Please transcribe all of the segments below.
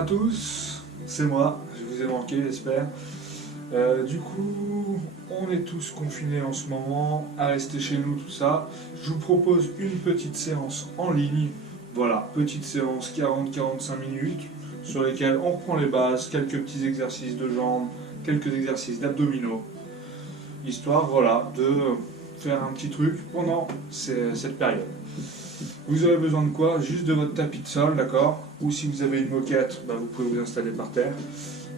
à tous, c'est moi, je vous ai manqué j'espère. Du coup, on est tous confinés en ce moment, à rester chez nous, tout ça. Je vous propose une petite séance en ligne. Voilà, petite séance 40-45 minutes, sur lesquelles on reprend les bases, quelques petits exercices de jambes, quelques exercices d'abdominaux. Histoire, voilà, de faire un petit truc pendant cette période. Vous aurez besoin de quoi? Juste de votre tapis de sol, d'accord? Ou si vous avez une moquette, bah, vous pouvez vous installer par terre.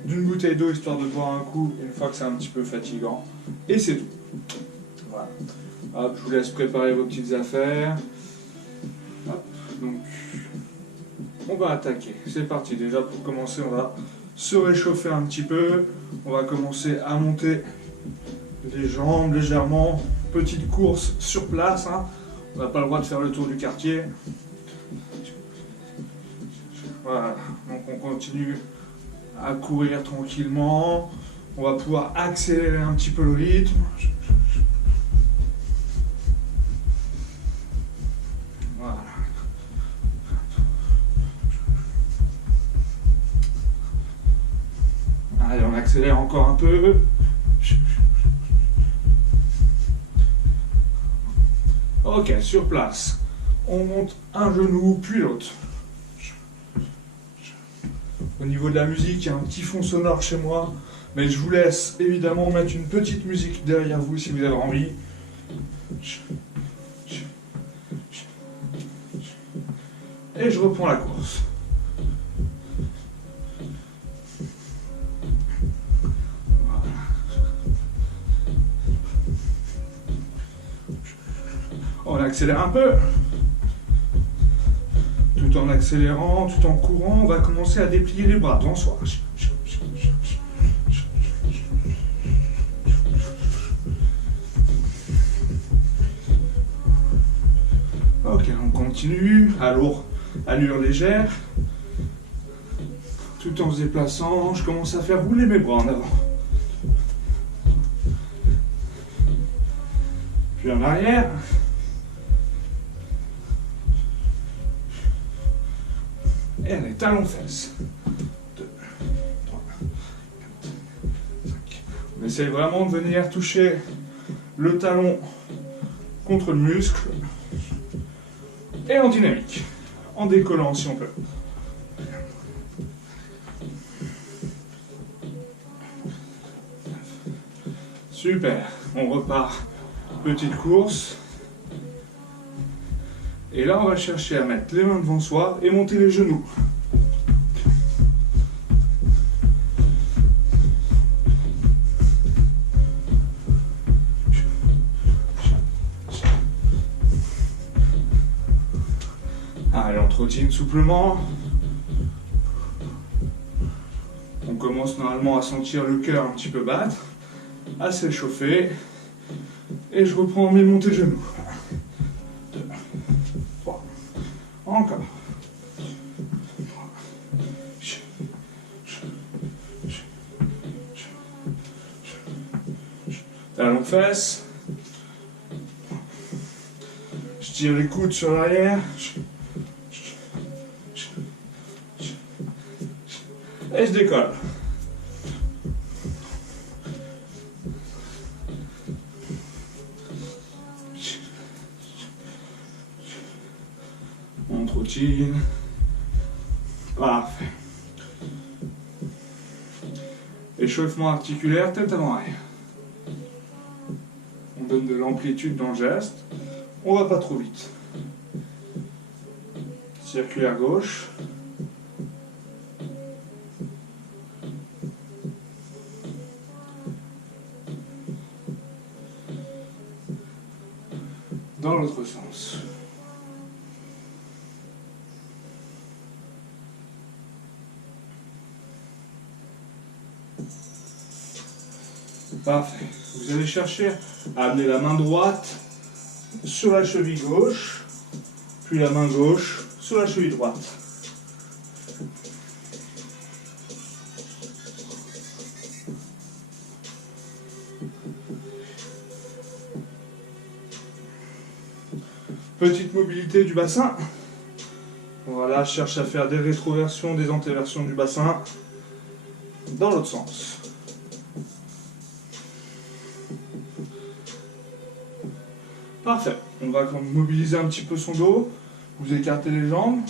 D'une bouteille d'eau, histoire de boire un coup une fois que c'est un petit peu fatigant. Et c'est tout. Voilà. Hop, je vous laisse préparer vos petites affaires. Hop, donc, on va attaquer. C'est parti. Déjà, pour commencer, on va se réchauffer un petit peu. On va commencer à monter les jambes légèrement. Petite course sur place, hein. On n'a pas le droit de faire le tour du quartier. Voilà, donc on continue à courir tranquillement. On va pouvoir accélérer un petit peu le rythme. Voilà. Allez, on accélère encore un peu. Ok, sur place. On monte un genou, puis l'autre. Au niveau de la musique, il y a un petit fond sonore chez moi, mais je vous laisse évidemment mettre une petite musique derrière vous si vous avez envie. Et je reprends la course. Voilà. On accélère un peu. Tout en accélérant, tout en courant, on va commencer à déplier les bras devant soi. Ok, on continue, allure légère. Tout en se déplaçant, je commence à faire rouler mes bras en avant. Puis en arrière. Et les talons fesses. 2, 3, 4, 5. On essaye vraiment de venir toucher le talon contre le muscle. Et en dynamique. En décollant si on peut. Super. On repart. Petite course. Et là, on va chercher à mettre les mains devant soi et monter les genoux. Allez, on trottine souplement. On commence normalement à sentir le cœur un petit peu battre, à s'échauffer. Et je reprends mes montées de genoux. Encore. Talons fesses. Je tire les coudes sur l'arrière. Et je décolle. On trottine. Parfait. Échauffement articulaire, tête avant arrière. On donne de l'amplitude dans le geste. On va pas trop vite. Circulaire gauche. Dans l'autre sens. Parfait. Vous allez chercher à amener la main droite sur la cheville gauche, puis la main gauche sur la cheville droite. Petite mobilité du bassin. Voilà. Voilà, je cherche à faire des rétroversions, des antéversions du bassin dans l'autre sens. Parfait. On va mobiliser un petit peu son dos. Vous écartez les jambes.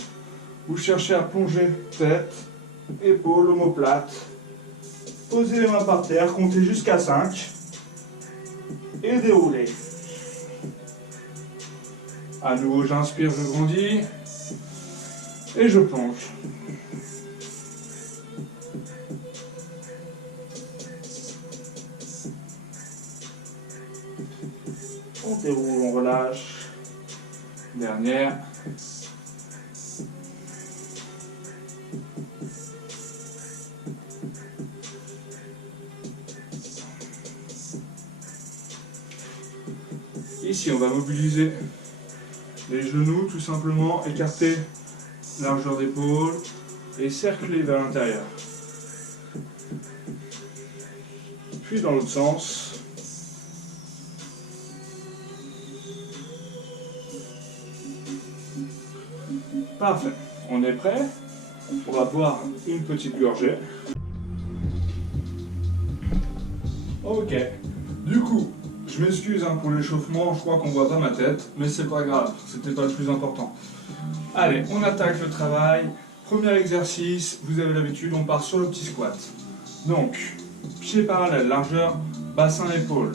Vous cherchez à plonger tête, épaules, omoplate. Posez les mains par terre, comptez jusqu'à 5. Et déroulez. À nouveau, j'inspire, je grandis. Et je plonge. On déroule, on relâche. Dernière. Ici, on va mobiliser les genoux, tout simplement, écarter largeur d'épaule et cercler vers l'intérieur. Puis dans l'autre sens. Parfait. On est prêt. On va boire une petite gorgée. Ok. Du coup, je m'excuse pour l'échauffement, je crois qu'on voit pas ma tête, mais c'est pas grave, c'était pas le plus important. Allez, on attaque le travail. Premier exercice, vous avez l'habitude, on part sur le petit squat. Donc, pieds parallèles, largeur, bassin, épaule.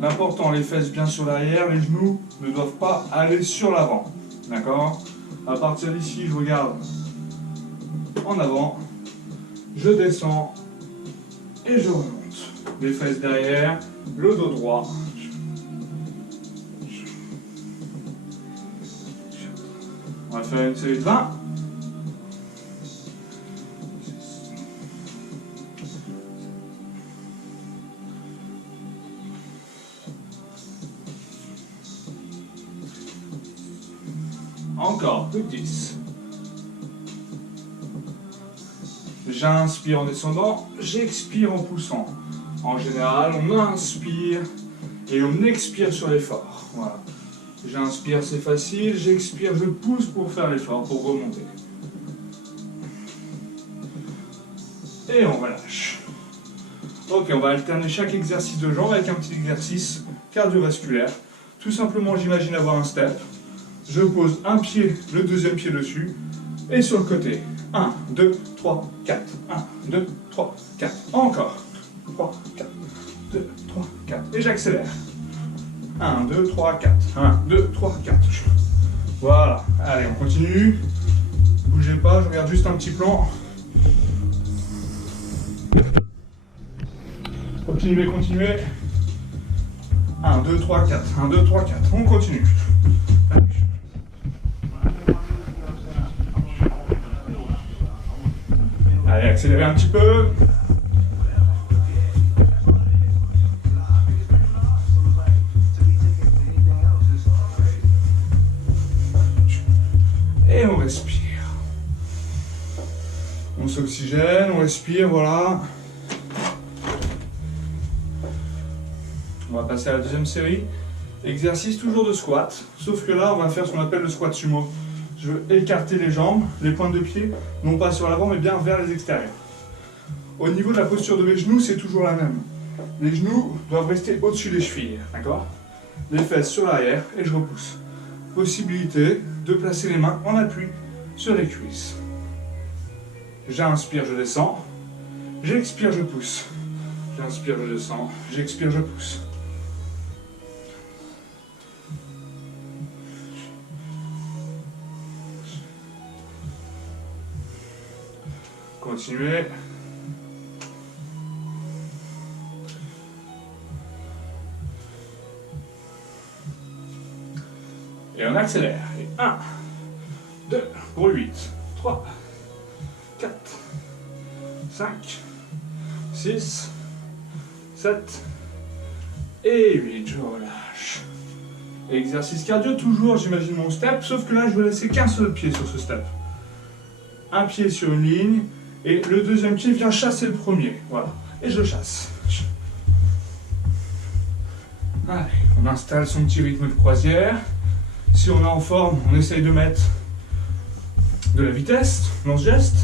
L'important, les fesses bien sur l'arrière, les genoux ne doivent pas aller sur l'avant. D'accord? À partir d'ici, je regarde en avant, je descends et je remonte. Les fesses derrière, le dos droit. On va faire une série de 20. Encore, plus de 10. J'inspire en descendant, j'expire en poussant. En général, on inspire et on expire sur l'effort. Voilà. J'inspire, c'est facile, j'expire, je pousse pour faire l'effort, pour remonter. Et on relâche. Ok, on va alterner chaque exercice de jambes avec un petit exercice cardiovasculaire. Tout simplement, j'imagine avoir un step. Je pose un pied, le deuxième pied dessus, et sur le côté. 1, 2, 3, 4. 1, 2, 3, 4. Encore. 3, 4. 2, 3, 4. Et j'accélère. 1, 2, 3, 4. 1, 2, 3, 4. Voilà. Allez, on continue. Bougez pas, je regarde juste un petit plan. Continuez, continuez. 1, 2, 3, 4. 1, 2, 3, 4. On continue. Allez, accélérez un petit peu. Et on respire. On s'oxygène, on respire, voilà. On va passer à la deuxième série. Exercice toujours de squat, sauf que là, on va faire ce qu'on appelle le squat sumo. Je veux écarter les jambes, les pointes de pied, non pas sur l'avant, mais bien vers les extérieurs. Au niveau de la posture de mes genoux, c'est toujours la même. Les genoux doivent rester au-dessus des chevilles, d'accord? Les fesses sur l'arrière, et je repousse. Possibilité de placer les mains en appui sur les cuisses. J'inspire, je descends. J'expire, je pousse. J'inspire, je descends. J'expire, je pousse. Continuez. Et on accélère. Et 1, 2, pour 8, 3, 4, 5, 6, 7 et 8. Je relâche. Exercice cardio, toujours, j'imagine mon step, sauf que là, je vais laisser qu'un seul pied sur ce step. Un pied sur une ligne, et le deuxième pied vient chasser le premier. Voilà. Et je chasse. Allez, on installe son petit rythme de croisière. Si on est en forme, on essaye de mettre de la vitesse dans ce geste.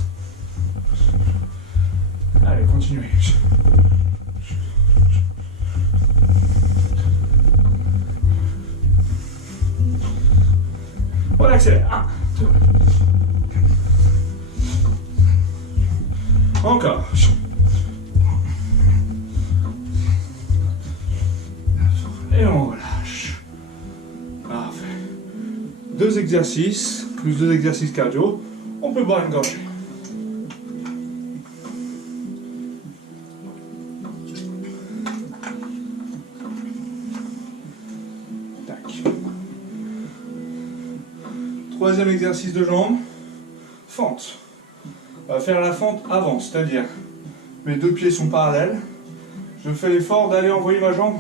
Allez, continuez. On accélère. 1, 2. Encore. Et on relâche. Parfait. 2 exercices, plus 2 exercices cardio. On peut boire une gorgée. Tac. 3e exercice de jambes. Fente. On va faire la fente avant, c'est-à-dire mes 2 pieds sont parallèles. Je fais l'effort d'aller envoyer ma jambe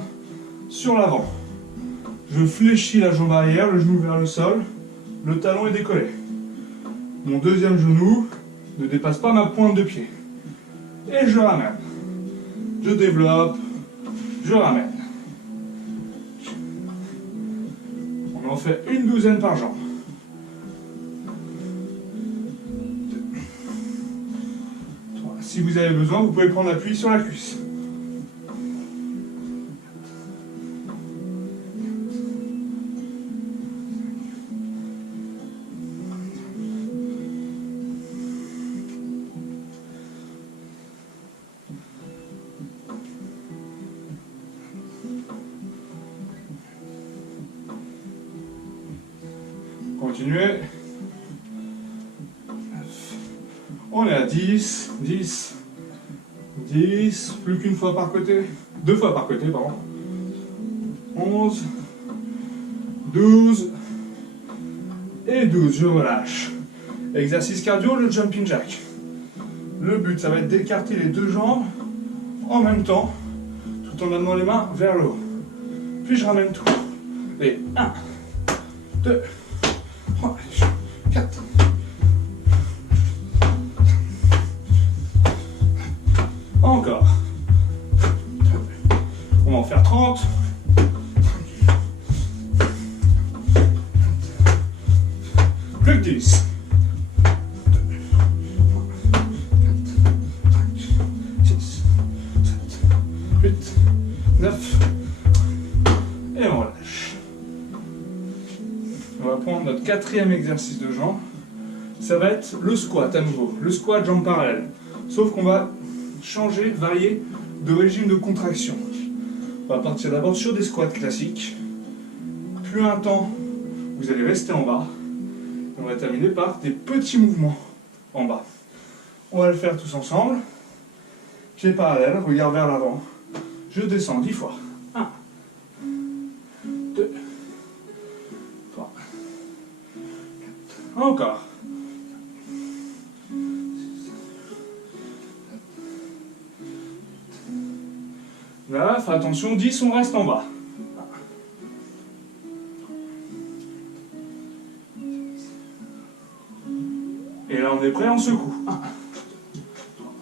sur l'avant. Je fléchis la jambe arrière, le genou vers le sol, le talon est décollé. Mon 2e genou ne dépasse pas ma pointe de pied. Et je ramène. Je développe, je ramène. On en fait une 12aine par jambe. 2, 3. Si vous avez besoin, vous pouvez prendre appui sur la cuisse. Continuez. 9. On est à 10, 10, 10, plus qu'une fois par côté, 2 fois par côté, pardon. 11, 12 et 12, je relâche. Exercice cardio, le jumping jack. Le but, ça va être d'écarter les 2 jambes en même temps, tout en amenant les mains vers le haut. Puis je ramène tout. Et 1, 2, 3, 4. Encore. On va en faire 30. Plus que 10. 6, 7, 8, 9. Et on relâche. On va prendre notre 4e exercice de jambes. Ça va être le squat à nouveau. Le squat jambes parallèles. Sauf qu'on va changer, varier de régime de contraction. On va partir d'abord sur des squats classiques. Plus un temps, vous allez rester en bas. Et on va terminer par des petits mouvements en bas. On va le faire tous ensemble. Pieds parallèles, regard vers l'avant. Je descends 10 fois. 1, 2, 3, 4. Encore. 9, attention, 10, on reste en bas. Et là, on est prêt, on secoue. 1, 3,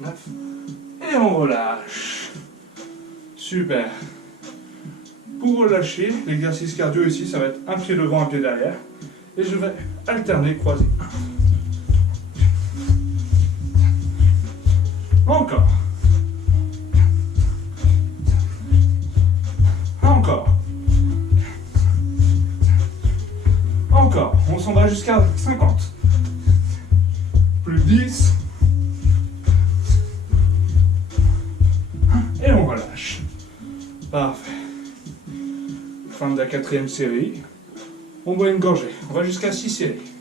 9, et on relâche. Super. Pour relâcher, l'exercice cardio ici, ça va être un pied devant, un pied derrière. Et je vais alterner, croiser. Encore. Encore. Encore. On s'en va jusqu'à 50. Plus 10. Et on relâche. Parfait. Fin de la 4e série. On boit une gorgée. On va jusqu'à 6 séries.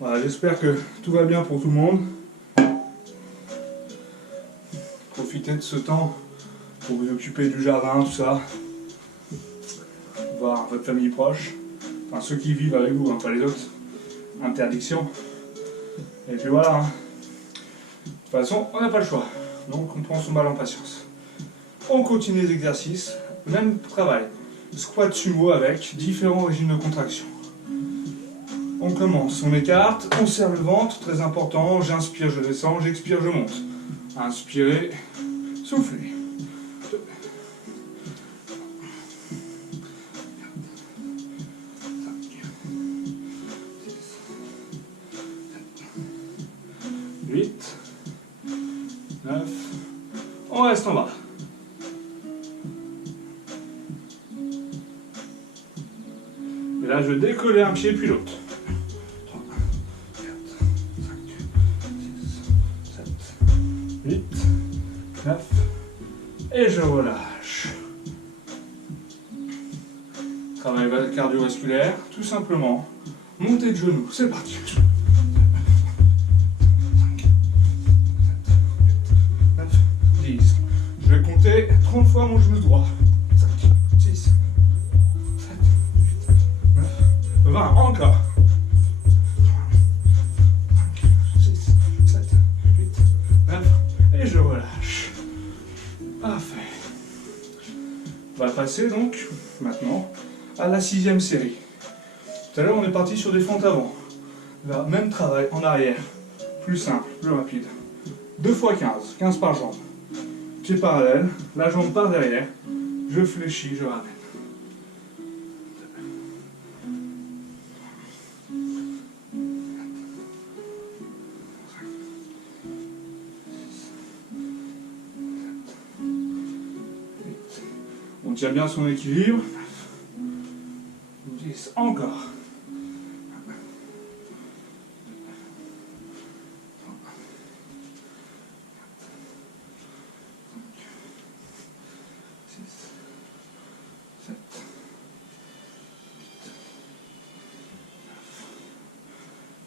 Voilà, j'espère que tout va bien pour tout le monde. Profitez de ce temps pour vous occuper du jardin, tout ça. Voir votre famille proche. Enfin, ceux qui vivent avec vous, hein, pas les autres. Interdiction. Et puis voilà. Hein. De toute façon, on n'a pas le choix. Donc on prend son mal en patience. On continue les exercices. Même travail. Squat sumo avec différents régimes de contraction. On commence, on écarte, on serre le ventre, très important, j'inspire, je descends, j'expire, je monte. Inspirez, soufflez. 2, 8, 9, on reste en bas. Et là, je vais décoller un pied puis l'autre. 3, 4, 5, 6, 7, 8, 9, et je relâche. Travail cardiovasculaire, tout simplement. Montée de genoux, c'est parti. 10. Je vais compter 30 fois mon genou droit. 5, 6, 7, 8, 9, 20. Encore. 5, 6, 7, 8, 9. Et je relâche. Parfait. On va passer donc maintenant à la 6e série. Tout à l'heure, on est parti sur des fentes avant. Là, même travail en arrière. Plus simple, plus rapide. 2 fois 15, 15 par jambe. Pied parallèle, la jambe par derrière, je fléchis, je ramène. 8. On tient bien son équilibre. 10, encore. 7, 8, 9.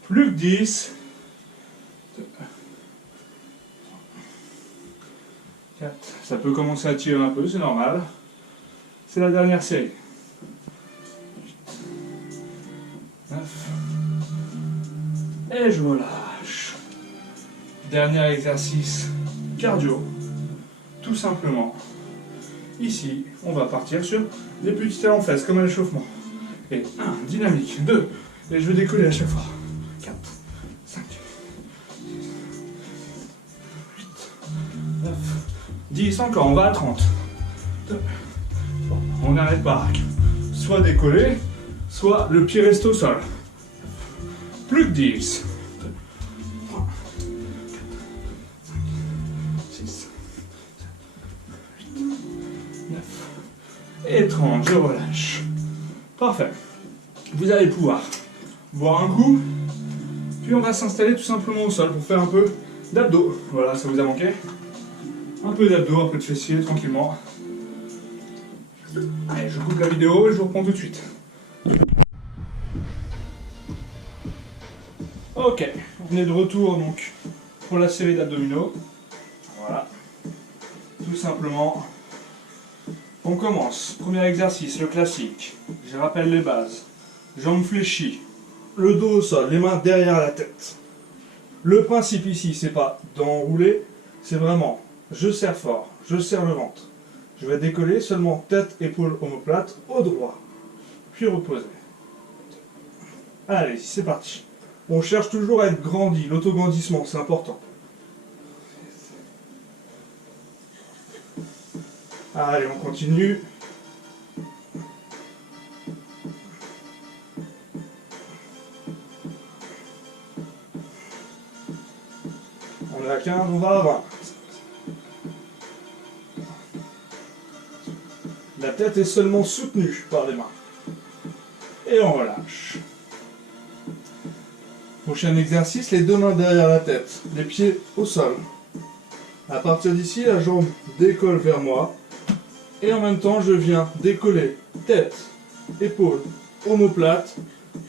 Plus que 10. 2, 4. Ça peut commencer à tirer un peu, c'est normal. C'est la dernière série. 8, 9. Et je relâche. Dernier exercice cardio. Tout simplement. Ici, on va partir sur des petits talons-fesses, comme un échauffement. Et 1, dynamique, 2, et je vais décoller à chaque fois. 4, 5, 6, 8, 9, 10, encore, on va à 30. 2, 3, on n'arrête pas. Soit décoller, soit le pied reste au sol. Plus que 10. 2, 3, 4, 5, 6, 9 et 30, je relâche. Parfait. Vous allez pouvoir boire un coup, puis on va s'installer tout simplement au sol pour faire un peu d'abdos. Voilà, ça vous a manqué? Un peu d'abdos, un peu de fessiers, tranquillement. Allez, je coupe la vidéo et je vous reprends tout de suite. Ok, on est de retour donc pour la série d'abdominaux. Voilà. Tout simplement. On commence. Premier exercice, le classique. Je rappelle les bases. Jambes fléchies, le dos au sol, les mains derrière la tête. Le principe ici, c'est pas d'enrouler, c'est vraiment, je serre fort, je serre le ventre. Je vais décoller seulement tête, épaule, omoplate, au droit. Puis reposer. Allez, c'est parti. On cherche toujours à être grandi, l'autograndissement, c'est important. Allez, on continue. On est à 15, on va à 20. La tête est seulement soutenue par les mains. Et on relâche. Prochain exercice, les 2 mains derrière la tête, les pieds au sol. À partir d'ici, la jambe décolle vers moi. Et en même temps, je viens décoller tête, épaule, omoplate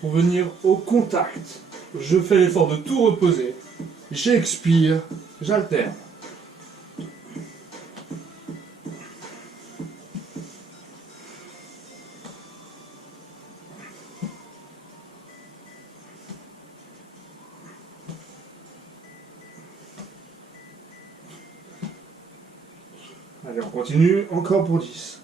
pour venir au contact. Je fais l'effort de tout reposer. J'expire, j'alterne. Allez, on continue, encore pour 10.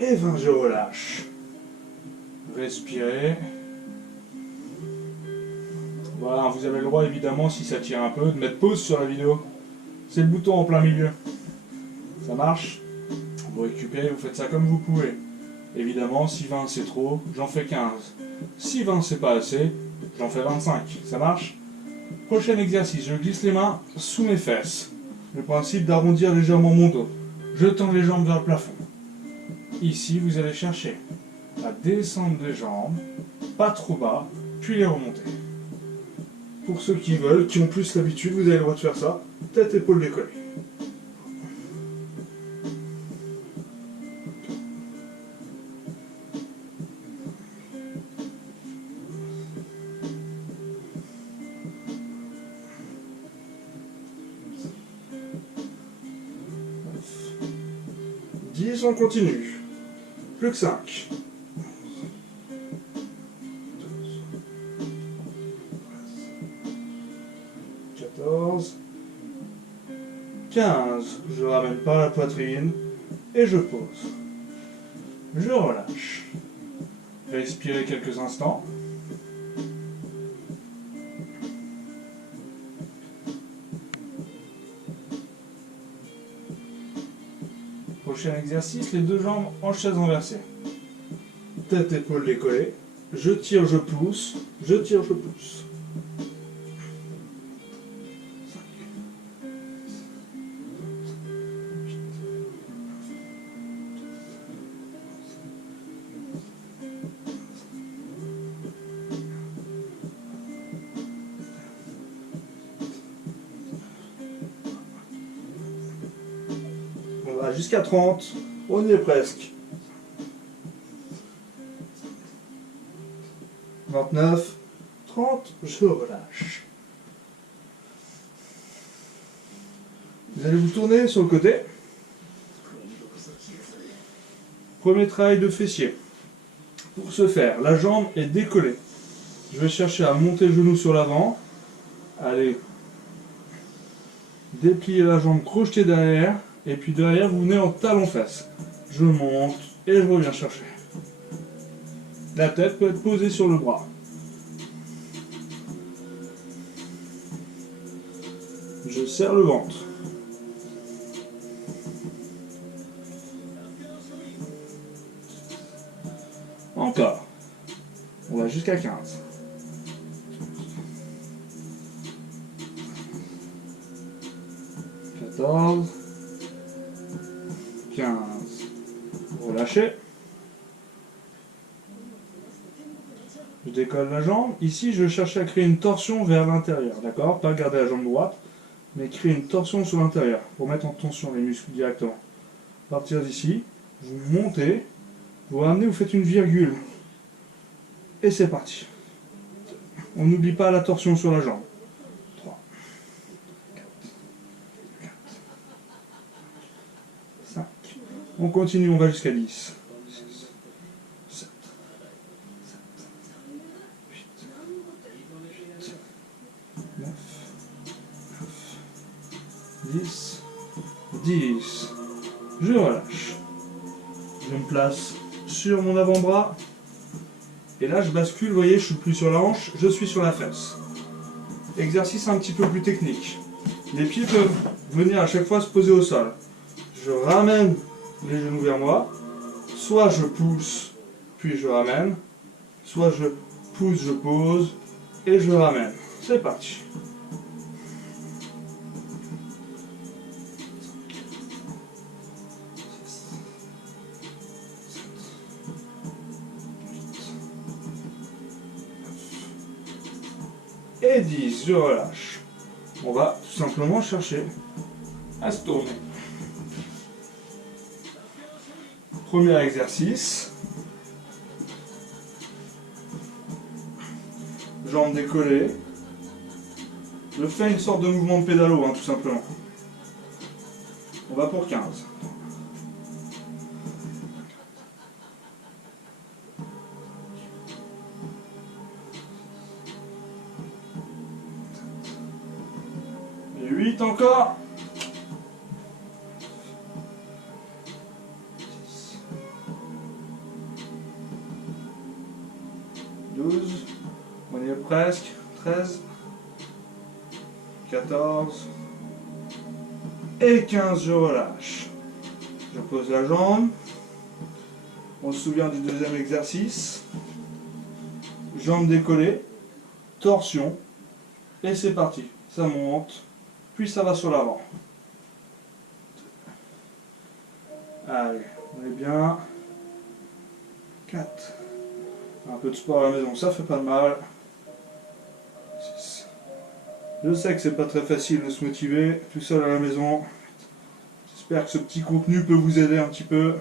Et 20, je relâche. Respirez. Voilà, vous avez le droit évidemment, si ça tire un peu, de mettre pause sur la vidéo. C'est le bouton en plein milieu. Ça marche? Vous récupérez, vous faites ça comme vous pouvez. Évidemment, si 20 c'est trop, j'en fais 15. Si 20 c'est pas assez, j'en fais 25. Ça marche? Prochain exercice, je glisse les mains sous mes fesses. Le principe d'arrondir légèrement mon dos. Je tends les jambes vers le plafond. Ici, vous allez chercher à descendre les jambes, pas trop bas, puis les remonter. Pour ceux qui veulent, qui ont plus l'habitude, vous avez le droit de faire ça. Tête, épaule décollée. On continue. Plus que 5. 14. 15. Je ramène par la poitrine et je pose. Je relâche. Respirez quelques instants. Prochain exercice, les deux jambes en chaise renversée. Tête, épaule décollée. Je tire, je pousse. Je tire, je pousse. On va jusqu'à 30. On y est presque. 29, 30, je relâche. Vous allez vous tourner sur le côté. Premier travail de fessier. Pour ce faire, la jambe est décollée. Je vais chercher à monter le genou sur l'avant. Allez. Déplier la jambe crochetée derrière. Et puis derrière, vous venez en talon-fesse. Je monte et je reviens chercher. La tête peut être posée sur le bras. Je serre le ventre. Encore. On va jusqu'à 15. 14. 15. Relâchez. Je décolle la jambe. Ici, je cherche à créer une torsion vers l'intérieur. D'accord? Pas garder la jambe droite, mais créer une torsion sur l'intérieur pour mettre en tension les muscles directement. À partir d'ici, vous montez, vous ramenez, vous faites une virgule. Et c'est parti. On n'oublie pas la torsion sur la jambe. 3, 4, 5. On continue, on va jusqu'à 10. 6, 7, 9, 10, 10. Je relâche. Je me place sur mon avant-bras. Et là, je bascule, vous voyez, je suis plus sur la hanche, je suis sur la fesse. Exercice un petit peu plus technique. Les pieds peuvent venir à chaque fois se poser au sol. Je ramène les genoux vers moi. Soit je pousse, puis je ramène. Soit je pousse, je pose, et je ramène. C'est parti. Et 10, je relâche. On va tout simplement chercher à se tourner. Premier exercice. Jambes décollées. Je fais une sorte de mouvement de pédalo, tout simplement. On va pour 15. Et 8 encore. 10, y est presque. 13, 14 et 15, je relâche. Je pose la jambe. On se souvient du deuxième exercice. Jambes décollées, torsion, et c'est parti. Ça monte, puis ça va sur l'avant. Allez, on est bien. 4. Un peu de sport à la maison, ça fait pas de mal. 6. Je sais que c'est pas très facile de se motiver tout seul à la maison. J'espère que ce petit contenu peut vous aider un petit peu.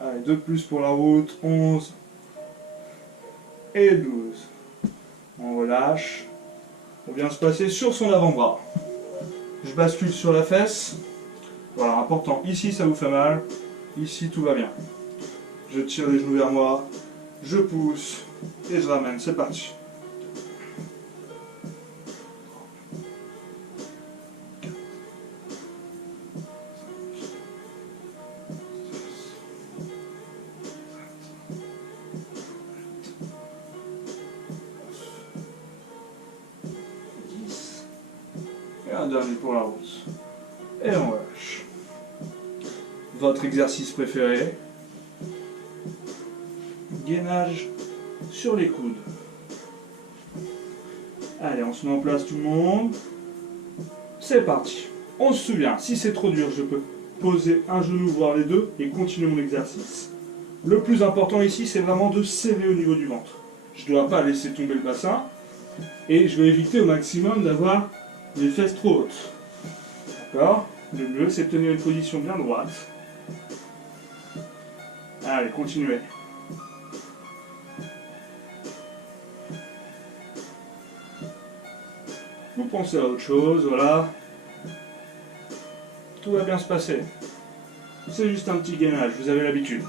Allez, 2 de plus pour la route. 11 et 12. On relâche. On vient se passer sur son avant-bras. Je bascule sur la fesse. Voilà, important. Ici, ça vous fait mal. Ici, tout va bien. Je tire les genoux vers moi. Je pousse. Et je ramène. C'est parti. Et un dernier pour la route. Et on relâche. Votre exercice préféré. Gainage sur les coudes. Allez, on se met en place tout le monde. C'est parti. On se souvient, si c'est trop dur, je peux poser un genou, voire les deux, et continuer mon exercice. Le plus important ici, c'est vraiment de serrer au niveau du ventre. Je ne dois pas laisser tomber le bassin, et je vais éviter au maximum d'avoir les fesses trop hautes. D'accord? Le mieux, c'est de tenir une position bien droite. Allez, continuez. Vous pensez à autre chose, voilà. Tout va bien se passer. C'est juste un petit gainage, vous avez l'habitude.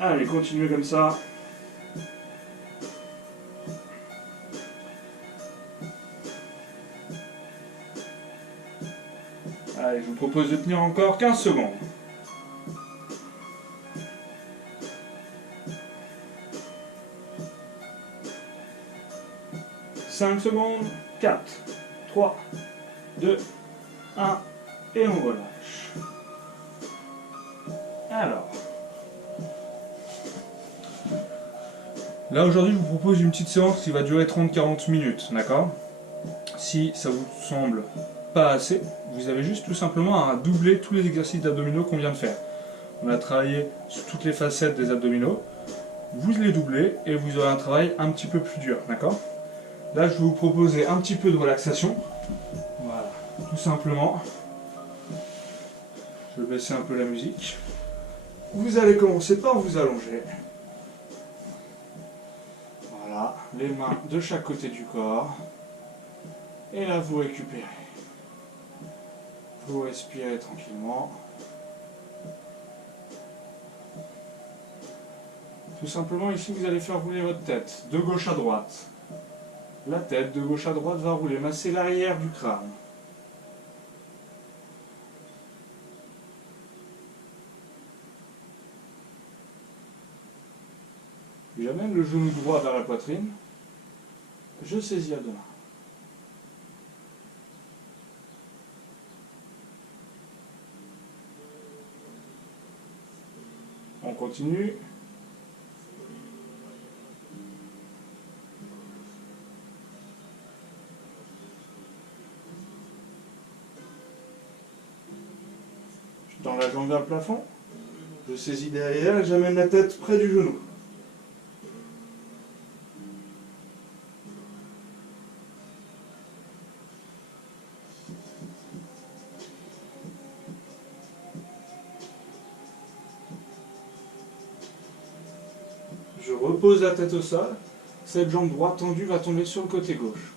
Allez, continuez comme ça. Allez, je vous propose de tenir encore 15 secondes. « 5 secondes, 4, 3, 2, 1, et on relâche. Alors, là aujourd'hui je vous propose une petite séance qui va durer 30-40 minutes, d'accord? Si ça vous semble pas assez, vous avez juste tout simplement à doubler tous les exercices d'abdominaux qu'on vient de faire. On a travaillé sur toutes les facettes des abdominaux, vous les doublez et vous aurez un travail un petit peu plus dur, d'accord? Là, je vais vous proposer un petit peu de relaxation. Voilà, tout simplement. Je vais baisser un peu la musique. Vous allez commencer par vous allonger. Voilà, les mains de chaque côté du corps. Et là, vous récupérez. Vous respirez tranquillement. Tout simplement, ici, vous allez faire rouler votre tête de gauche à droite. La tête de gauche à droite va rouler, masser l'arrière du crâne. J'amène le genou droit vers la poitrine. Je saisis à deux mains. On continue. Je tends la jambe vers le plafond. Je saisis derrière et j'amène la tête près du genou. Je repose la tête au sol. Cette jambe droite tendue va tomber sur le côté gauche.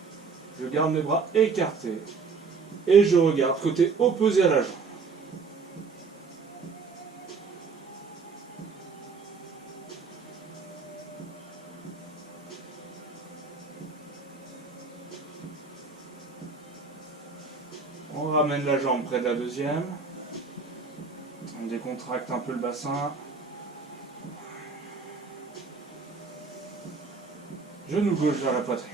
Je garde mes bras écartés. Et je regarde côté opposé à la jambe. On ramène la jambe près de la deuxième. On décontracte un peu le bassin. Genou gauche vers la poitrine.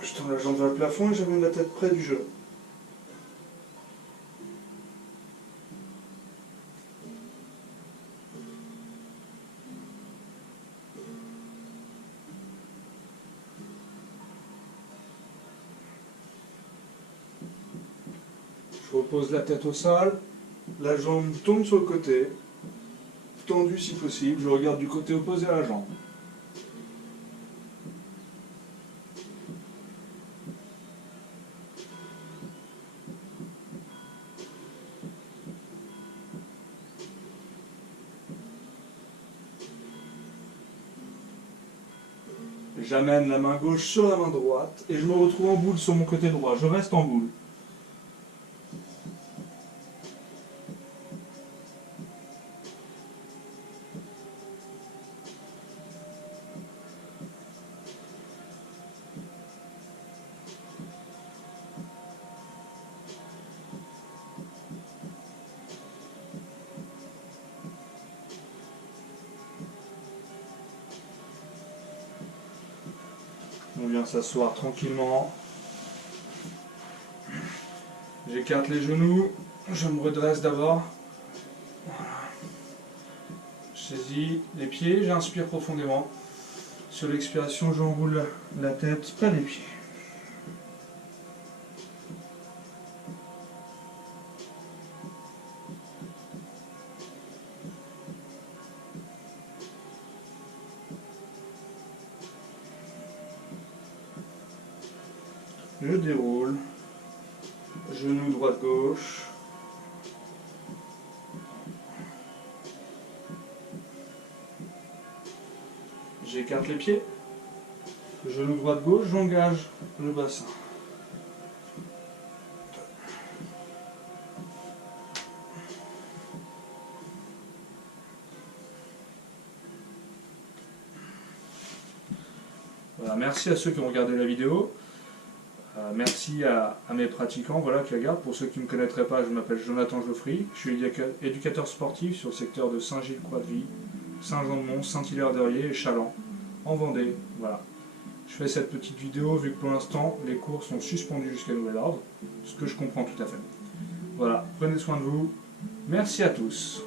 Je tends la jambe vers le plafond et j'amène la tête près du genou. Je repose la tête au sol, la jambe tombe sur le côté, tendue si possible, je regarde du côté opposé à la jambe. J'amène la main gauche sur la main droite et je me retrouve en boule sur mon côté droit. Je reste en boule. On vient s'asseoir tranquillement. J'écarte les genoux. Je me redresse d'abord. Voilà. Je saisis les pieds, j'inspire profondément. Sur l'expiration, j'enroule la tête près des pieds. Je déroule, genou droite-gauche, j'écarte les pieds, genou droite-gauche, j'engage le bassin. Voilà, merci à ceux qui ont regardé la vidéo. Merci à mes pratiquants voilà, qui regardent. Pour ceux qui ne me connaîtraient pas, je m'appelle Jonathan Geoffry. Je suis éducateur sportif sur le secteur de Saint-Gilles-Croix-de-Vie, Saint-Jean-de-Mont, Saint-Hilaire-d'Errier et Chaland, en Vendée. Voilà. Je fais cette petite vidéo vu que pour l'instant, les cours sont suspendus jusqu'à nouvel ordre, ce que je comprends tout à fait. Voilà, prenez soin de vous. Merci à tous.